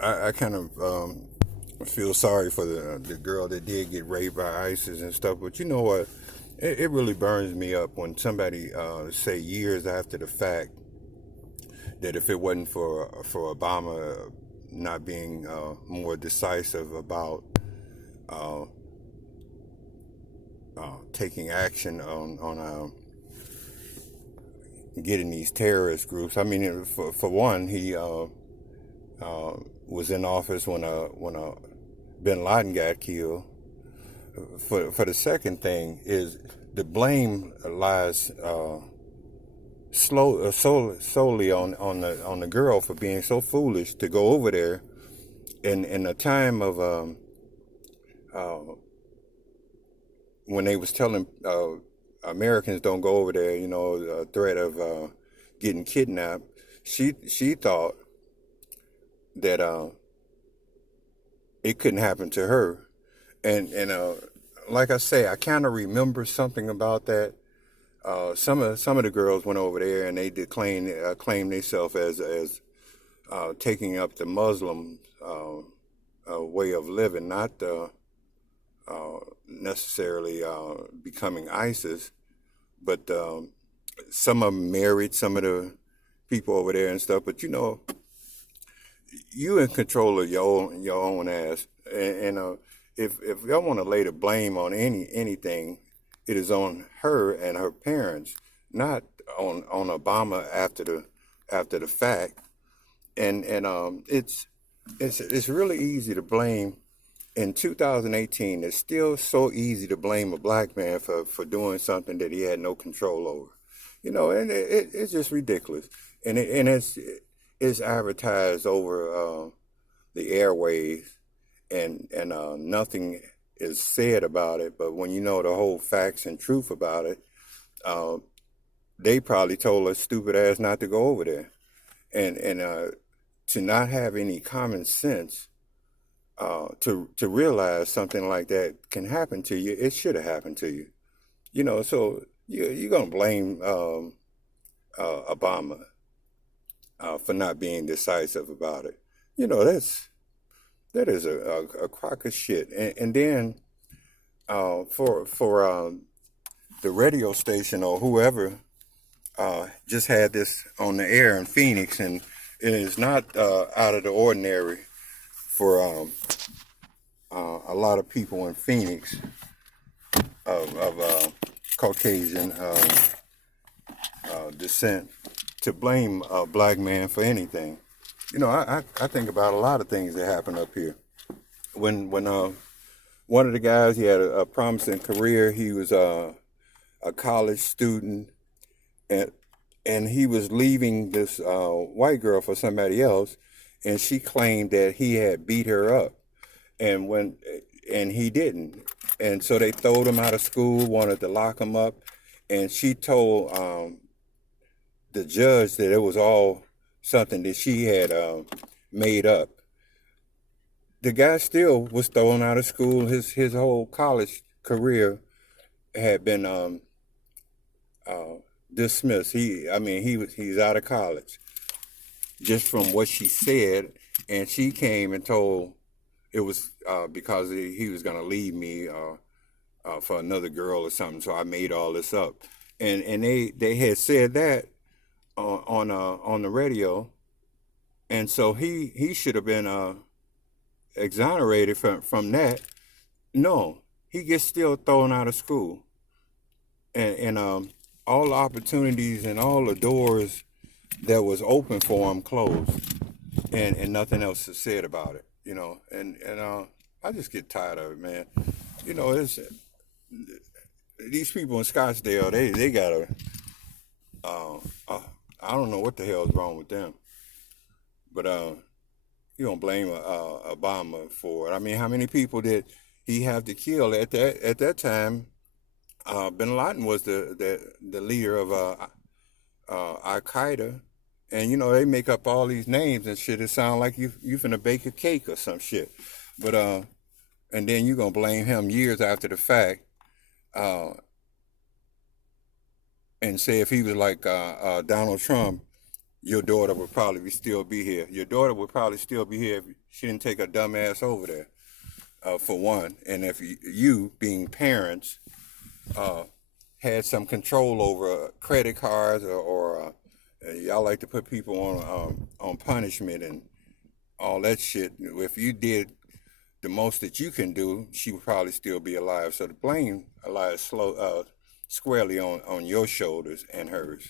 I kind of feel sorry for the girl that did get raped by ISIS and stuff. But you know what? It really burns me up when somebody say years after the fact that if it wasn't for Obama not being more decisive about uh, taking action on getting these terrorist groups. I mean, for one, he was in office when Bin Laden got killed. For the second thing is the blame lies solely on the girl for being so foolish to go over there in a time of uh, when they was telling Americans don't go over there, threat of getting kidnapped. She thought that it couldn't happen to her, and like I say, I kind of remember something about that. Some of the girls went over there and they did claim themselves as taking up the Muslim way of living, not necessarily becoming ISIS, but some of them married some of the people over there and stuff. But you in control of your own ass, and if y'all want to lay the blame on anything, it is on her and her parents, not on Obama after the fact. And it's really easy to blame. In 2018, it's still so easy to blame a black man for doing something that he had no control over. And it's just ridiculous. And it's advertised over the airways, and nothing is said about it. But when you know the whole facts and truth about it, uh, they probably told us stupid ass not to go over there, and to not have any common sense to realize something like that can happen to you. It should have happened to you. So you're gonna blame Obama for not being decisive about it. That is a crock of shit. And then for the radio station or whoever just had this on the air in Phoenix, and it is not out of the ordinary for a lot of people in Phoenix of Caucasian descent to blame a black man for anything. I think about a lot of things that happen up here. When one of the guys, he had a promising career. He was a college student, and he was leaving this white girl for somebody else, and she claimed that he had beat her up, and he didn't, and so they throwed him out of school, wanted to lock him up, and she told the judge that it was all something that she had made up. The guy still was thrown out of school. His whole college career had been dismissed. He's out of college just from what she said, and she came and told it was because he was going to leave me for another girl or something. So I made all this up, and they had said that on the radio, and so he should have been exonerated from that. No, he gets still thrown out of school, and all the opportunities and all the doors that was open for him closed, and nothing else is said about it. And I just get tired of it, man. It's these people in Scottsdale. They gotta. Uh, uh, I don't know what the hell is wrong with them, but you don't blame Obama for it. I mean, how many people did he have to kill at that time? Bin Laden was the leader of Al Qaeda, and they make up all these names and shit. It sound like you finna bake a cake or some shit, but and then you gonna blame him years after the fact, uh, and say if he was like Donald Trump, your daughter would probably still be here. Your daughter would probably still be here if she didn't take her dumb ass over there, for one. And if you being parents, had some control over credit cards, or y'all like to put people on punishment and all that shit. If you did the most that you can do, she would probably still be alive. So the blame lies squarely on your shoulders and hers.